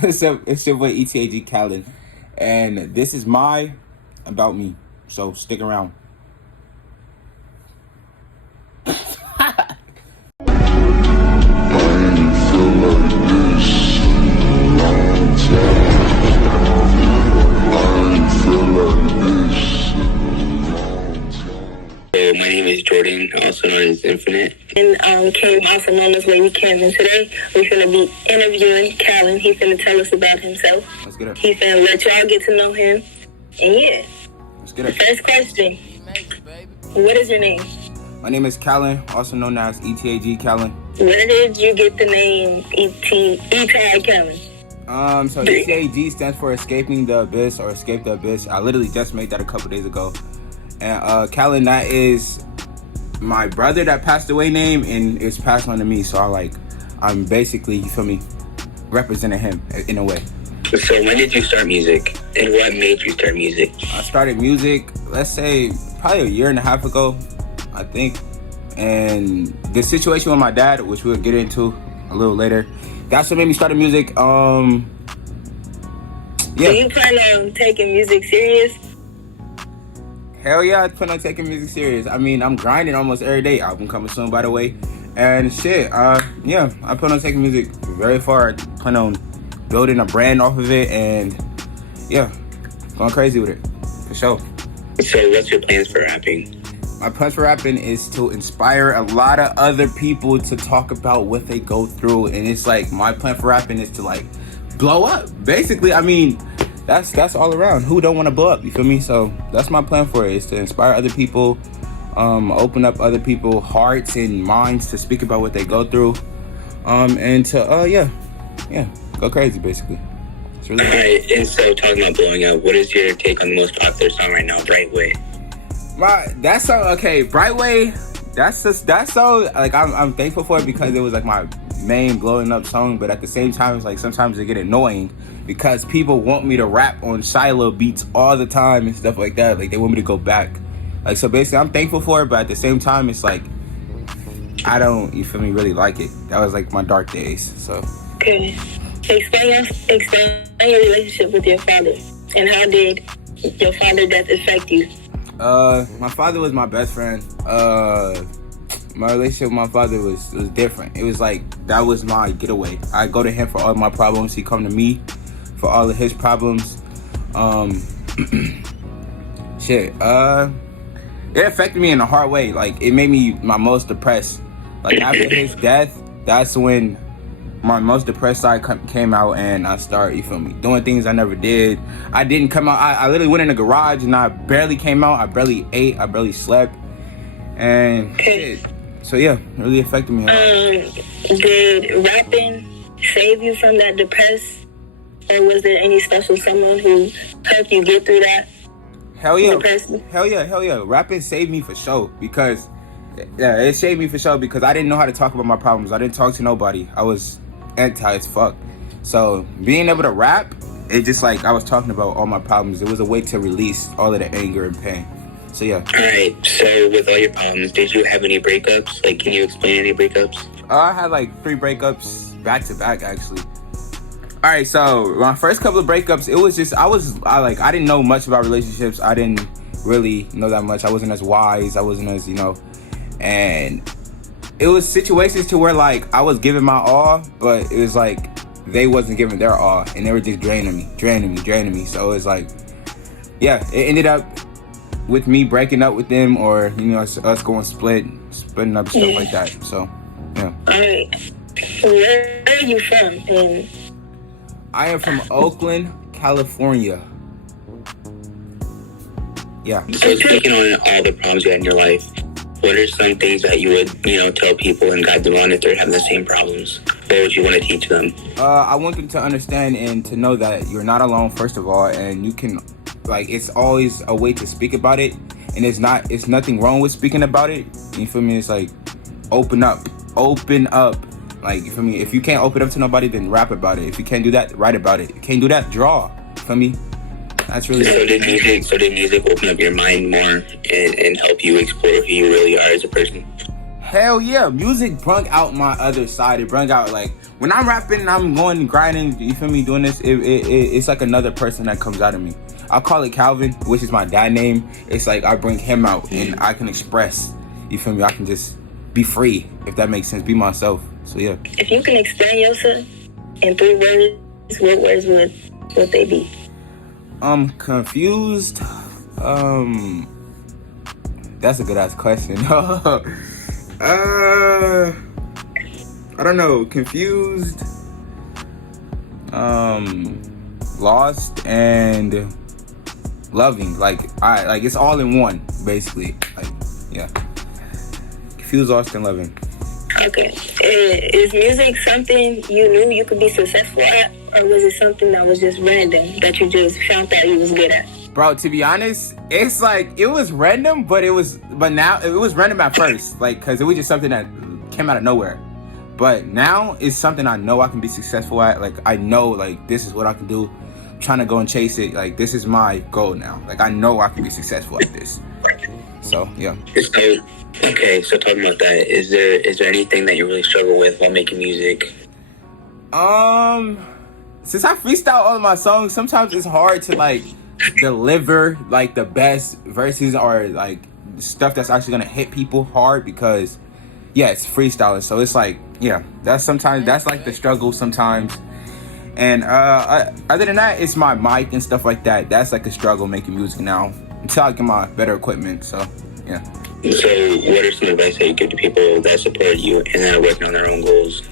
It's your boy ETAG Calen, and this is my about me. So stick around. So my name is Jordan, also known as Infinite. And Cam, also known as Lady Cam. And today we're going to be interviewing Calen. He's going to tell us about himself. Let's get it. He's going to let y'all get to know him. And yeah. Let's get it. First question. What is your name? My name is Calen, also known as ETAG Calen. Where did you get the name ETAG Calen? So ETAG stands for Escaping the Abyss or Escape the Abyss. I literally just made that a couple days ago. And Calen, that is my brother that passed away name, and it's passed on to me. So I'm basically, you feel me, representing him in a way. So when did you start music, and what made you start music? I started music, let's say, probably a year and a half ago, I think. And the situation with my dad, which we'll get into a little later, that's what made me start music. Yeah. Do you plan on taking music serious? Hell yeah, I plan on taking music serious. I mean, I'm grinding almost every day. Album coming soon, by the way. And shit, yeah, I plan on taking music very far. I plan on building a brand off of it, and yeah, going crazy with it, for sure. So what's your plans for rapping? My plans for rapping is to inspire a lot of other people to talk about what they go through. And it's like, my plan for rapping is to blow up. Basically, I mean, that's all around. Who don't want to blow up? You feel me? So that's my plan for it, is to inspire other people, open up other people's hearts and minds to speak about what they go through, and to go crazy basically. It's really Alright, and so talking about blowing up, what is your take on the most popular song right now, Bright Way? That song, okay, Bright Way, that song, I'm thankful for it because it was my main blowing up song, but at the same time, it's sometimes it get annoying because people want me to rap on Shiloh beats all the time and stuff like that. They want me to go back. So basically, I'm thankful for it, but at the same time, it's I don't, you feel me, really like it. That was my dark days, so. Okay. Explain your relationship with your father, and how did your father's death affect you? My father was my best friend. My relationship with my father was different. It was that was my getaway. I go to him for all my problems. He come to me for all of his problems. Shit. It affected me in a hard way. It made me my most depressed. After his death, that's when my most depressed side came out, and I started, you feel me, doing things I never did. I didn't come out. I literally went in the garage and I barely came out. I barely ate. I barely slept. And shit. So yeah, it really affected me. Did rapping save you from that depressed, or was there any special someone who helped you get through that? Hell yeah. Hell yeah. Rapping saved me for sure, because it saved me for sure because I didn't know how to talk about my problems. I didn't talk to nobody. I was anti as fuck. So being able to rap, it just I was talking about all my problems. It was a way to release all of the anger and pain. So yeah. Alright, so with all your problems, did you have any breakups? Can you explain any breakups? I had 3 breakups back to back, actually. Alright, so my first couple of breakups, it was just, I didn't know much about relationships. I didn't really know that much. I wasn't as wise. I wasn't as, and it was situations to where I was giving my all, but it was they wasn't giving their all, and they were just draining me. So it was yeah, it ended up with me breaking up with them, or us going splitting up, stuff like that. So yeah. Alright, where are you from? And I am from Oakland, California. Yeah. So taking on all the problems you had in your life, what are some things that you would, tell people and guide them on if they're having the same problems? What would you want to teach them? I want them to understand and to know that you're not alone, first of all, and you can, it's always a way to speak about it, and it's nothing wrong with speaking about it. You feel me? It's open up. You feel me? If you can't open up to nobody, then rap about it. If you can't do that, write about it. You can't do that, draw. You feel me? That's really. So did music open up your mind more and help you explore who you really are as a person? Hell yeah, music brung out my other side. It brung out, like, when I'm rapping and I'm going grinding, you feel me, doing this, it's like another person that comes out of me. I'll call it Calvin, which is my dad name. It's like I bring him out and I can express, you feel me, I can just be free, if that makes sense, be myself. So yeah. If you can explain yourself in 3 words, what words would they be? Confused. That's a good ass question. I don't know. Confused, lost, and loving. Like it's all in one, basically. Like, yeah. Confused, lost, and loving. Okay. Is music something you knew you could be successful at, or was it something that was just random that you just found out you was good at? Bro, to be honest, it's like it was random, but now it was random at first, like, cause it was just something that came out of nowhere. But now it's something I know I can be successful at. Like, I know, like, this is what I can do. I'm trying to go and chase it. Like, this is my goal now. Like, I know I can be successful at this. So yeah. Okay, so talking about that, is there anything that you really struggle with while making music? Since I freestyle all of my songs, sometimes it's hard to like deliver like the best verses or like stuff that's actually gonna hit people hard, because yeah, it's freestyling. So it's like, yeah, that's like the struggle sometimes. And other than that, it's my mic and stuff like that. That's like a struggle making music now until I get my better equipment. So yeah. So what are some advice that you give to people that support you and that are working on their own goals?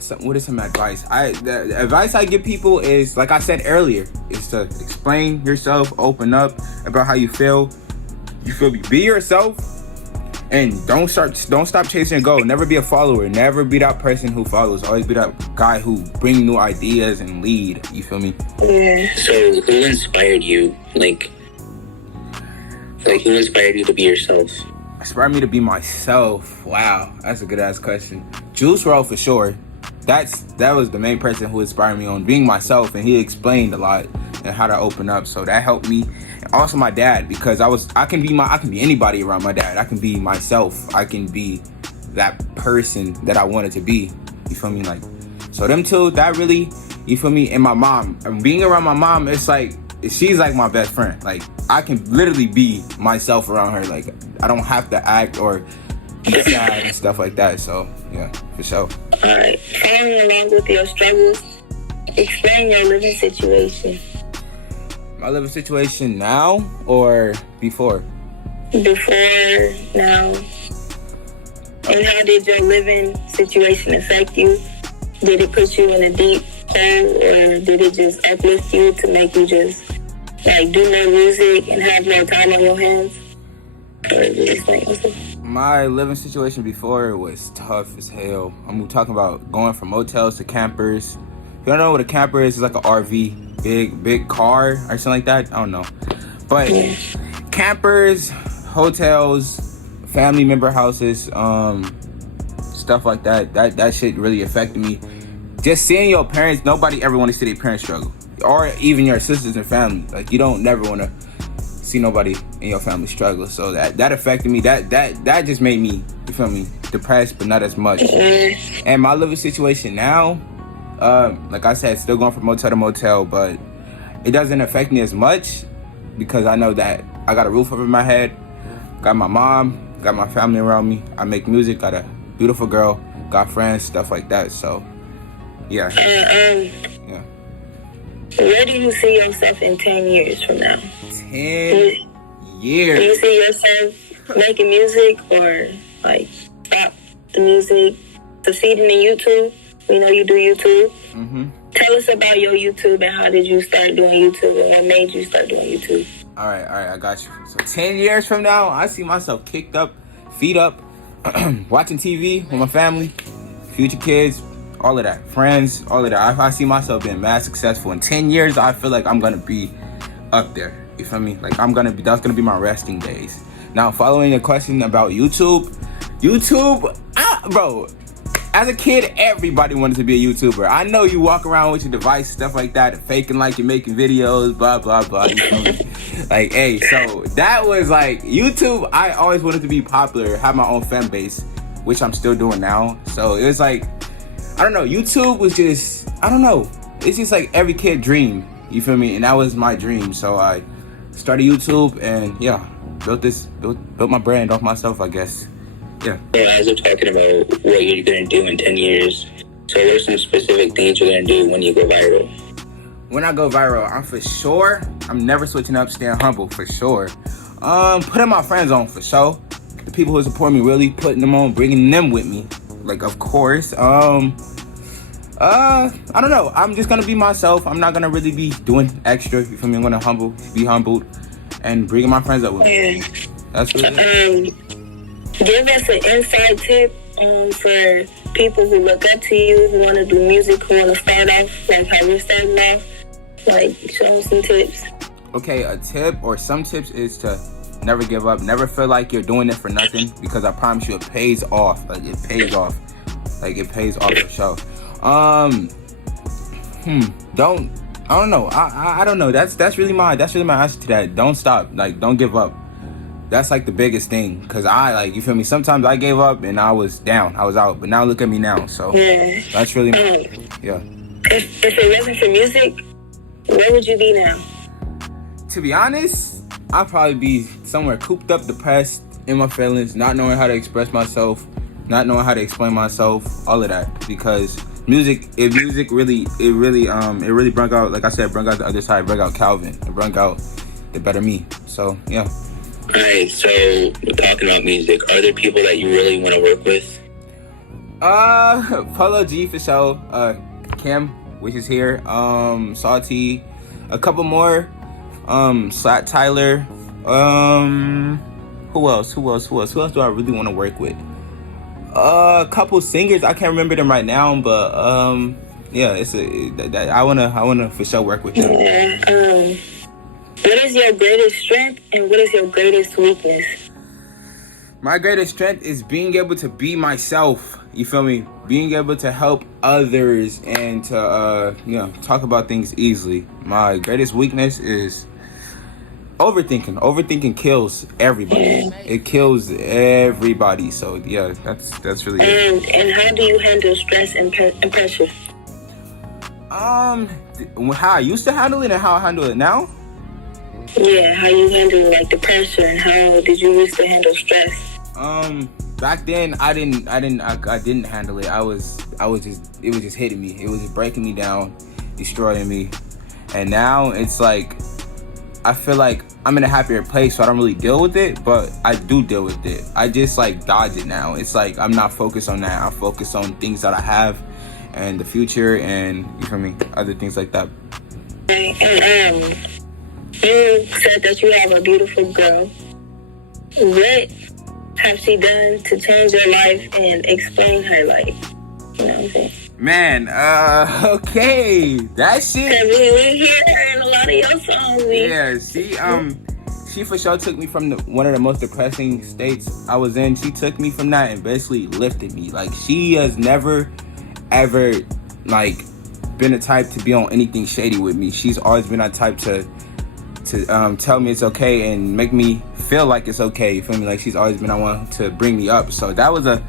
So what is some advice? The advice I give people is, like I said earlier, is to explain yourself, open up about how you feel. You feel me? Be yourself, and don't stop chasing a goal. Never be a follower. Never be that person who follows. Always be that guy who bring new ideas and lead. You feel me? Yeah. So who inspired you? Like who inspired you to be yourself? Inspired me to be myself. Wow, that's a good ass question. Juice WRLD for sure. That was the main person who inspired me on being myself, and he explained a lot and how to open up. So that helped me. And also my dad, because I can be anybody around my dad. I can be myself. I can be that person that I wanted to be. You feel me? Like, so them two, that really, you feel me? And my mom. And being around my mom, it's like she's like my best friend. Like, I can literally be myself around her. Like, I don't have to act or be sad and stuff like that. So yeah, for sure. Alright, following along with your struggles, explain your living situation. My living situation now or before? Before, now. And how did your living situation affect you? Did it put you in a deep hole, or did it just uplift you to make you just like do more music and have more time on your hands? Or did it explain yourself? My living situation before was tough as hell. I'm talking about going from motels to campers. If you don't know what a camper is, it's like an RV, big car or something like that. I don't know. But campers, hotels, family member houses, stuff like that. That shit really affected me. Just seeing your parents, nobody ever want to see their parents struggle. Or even your sisters and family. Like, you don't never want to see nobody in your family struggle. So that affected me. That just made me, you feel me, depressed, but not as much. And my living situation now, like I said, still going from motel to motel, but it doesn't affect me as much because I know that I got a roof over my head, got my mom, got my family around me. I make music, got a beautiful girl, got friends, stuff like that. So yeah. Yeah. Where do you see yourself in 10 years from now? 10 years. Do you see yourself making music, or like stop the music, succeeding in YouTube? We know you do YouTube. Mm-hmm. Tell us about your YouTube and how did you start doing YouTube and what made you start doing YouTube? All right, I got you. So 10 years from now, I see myself kicked up, feet up, watching TV with my family, future kids, all of that, friends, all of that. I see myself being mad successful. In 10 years, I feel like I'm gonna be up there. You feel me? Like that's gonna be my resting days. Now, following a question about YouTube, bro, as a kid, everybody wanted to be a YouTuber. I know you walk around with your device, stuff like that, faking like you're making videos, blah, blah, blah. You feel me? Like, hey, so that was like, YouTube, I always wanted to be popular, have my own fan base. which I'm still doing now. So it was like, I don't know, YouTube was just, I don't know, it's just like every kid dream, you feel me? And that was my dream. So I started YouTube and yeah, built my brand off myself, I guess. Yeah. So as we're talking about what you're gonna do in 10 years, so what are some specific things you're gonna do when you go viral? When I go viral, I'm never switching up, staying humble for sure. Putting my friends on for sure. The people who support me, really putting them on, bringing them with me. Like, of course. I don't know. I'm just gonna be myself. I'm not gonna really be doing extra. You feel me? I'm gonna be humbled, and bringing my friends up with me. That's what it is. Give us an inside tip for people who look up to you, who want to do music, who want to start off like how you're starting off. Like, show them some tips. Okay, a tip or some tips is to never give up. Never feel like you're doing it for nothing, because I promise you it pays off. Like, it pays off. Like, it pays off for sure. I don't know. I don't know. That's really my answer to that. Don't stop. Like, don't give up. That's like the biggest thing. Cause you feel me? Sometimes I gave up and I was down. I was out. But now look at me now. So yeah. That's really yeah. If it wasn't for music, where would you be now? To be honest, I'd probably be somewhere cooped up, depressed, in my feelings, not knowing how to express myself, not knowing how to explain myself, all of that. Because music really brought out, like I said, brought out the other side, brought out Calvin, it brought out the better me. So yeah. Alright, so we're talking about music. Are there people that you really want to work with? Polo G for sure. Kim, which is here. Salty, a couple more. Slat Tyler. Who else do I really want to work with? A couple singers. I can't remember them right now, but yeah, I wanna for sure work with them. Yeah. What is your greatest strength and what is your greatest weakness? My greatest strength is being able to be myself. You feel me? Being able to help others and to talk about things easily. My greatest weakness is overthinking. Overthinking kills everybody. It kills everybody. So yeah, that's really it. And how do you handle stress and pressure? How I used to handle it and how I handle it now? Yeah, how you handle like the pressure and how did you used to handle stress? Back then I didn't handle it. It was just hitting me. It was just breaking me down, destroying me. And now it's like I feel like I'm in a happier place, so I don't really deal with it, but I do deal with it. I just like dodge it now. It's like I'm not focused on that. I'm focused on things that I have and the future and, you feel me, other things like that. And you said that you have a beautiful girl. What has she done to change your life and explain her life? You know what I'm saying? Man, okay, that shit. We hear her in a lot of your songs. Yeah, she for sure took me from one of the most depressing states I was in. She took me from that and basically lifted me. Like, she has never, ever, like, been the type to be on anything shady with me. She's always been that type to tell me it's okay and make me feel like it's okay. You feel me? Like, she's always been the one to bring me up. So that was a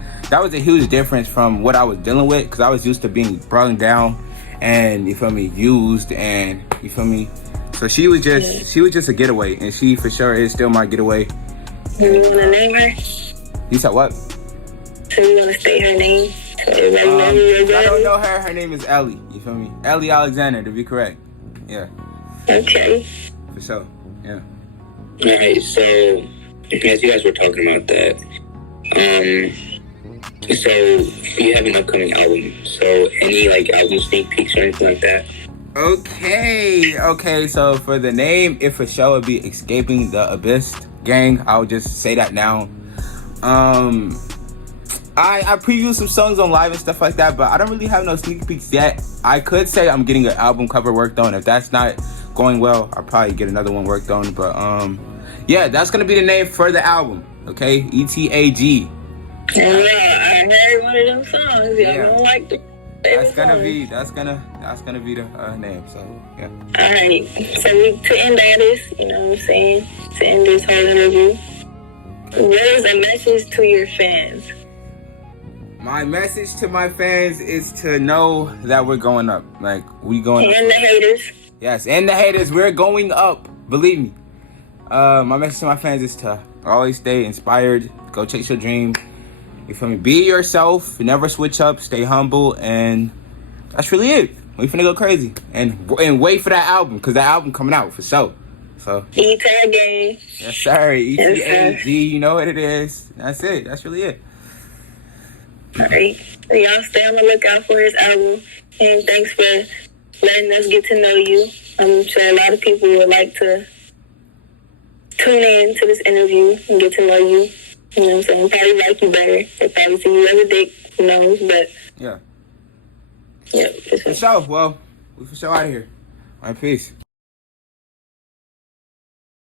huge difference from what I was dealing with, because I was used to being brought down and, you feel me, used, and, you feel me. So she was just a getaway, and she for sure is still my getaway. You want to name her? You said what? So you want to state her name? So everybody know you're good? I don't know her. Her name is Ellie. You feel me? Ellie Alexander, to be correct. Yeah. Okay. For sure. Yeah. Alright, so as you guys were talking about that, so you have an upcoming album. So any like album sneak peeks or anything like that? Okay. So for the name, it for sure would be Escaping the Abyss Gang. I'll just say that now. I previewed some songs on live and stuff like that, but I don't really have no sneak peeks yet. I could say I'm getting an album cover worked on. If that's not going well, I'll probably get another one worked on. But yeah, that's gonna be the name for the album. Okay, ETAG. Yeah, I heard one of them songs. Yeah, I don't like the. That's gonna be the name. So yeah. All right. So to end all this, you know what I'm saying? To end this whole interview, what is a message to your fans? My message to my fans is to know that we're going up. Like, we going up. And the haters. Yes, and the haters, we're going up. Believe me. My message to my fans is to always stay inspired. Go chase your dream. You feel me? Be yourself. Never switch up. Stay humble. And that's really it. We finna go crazy. And wait for that album. Because that album coming out for sure. So. E-Tag Gang. Yes, sir. Yes, ETAG. You know what it is. That's it. That's really it. Alright. So y'all stay on the lookout for his album. And thanks for letting us get to know you. I'm sure a lot of people would like to tune in to this interview and get to know you. You know what I'm saying? Probably like you better. They probably see you as a dick. Who knows? But Yeah. yeah. For sure. Well, we for sure out of here. All right, peace.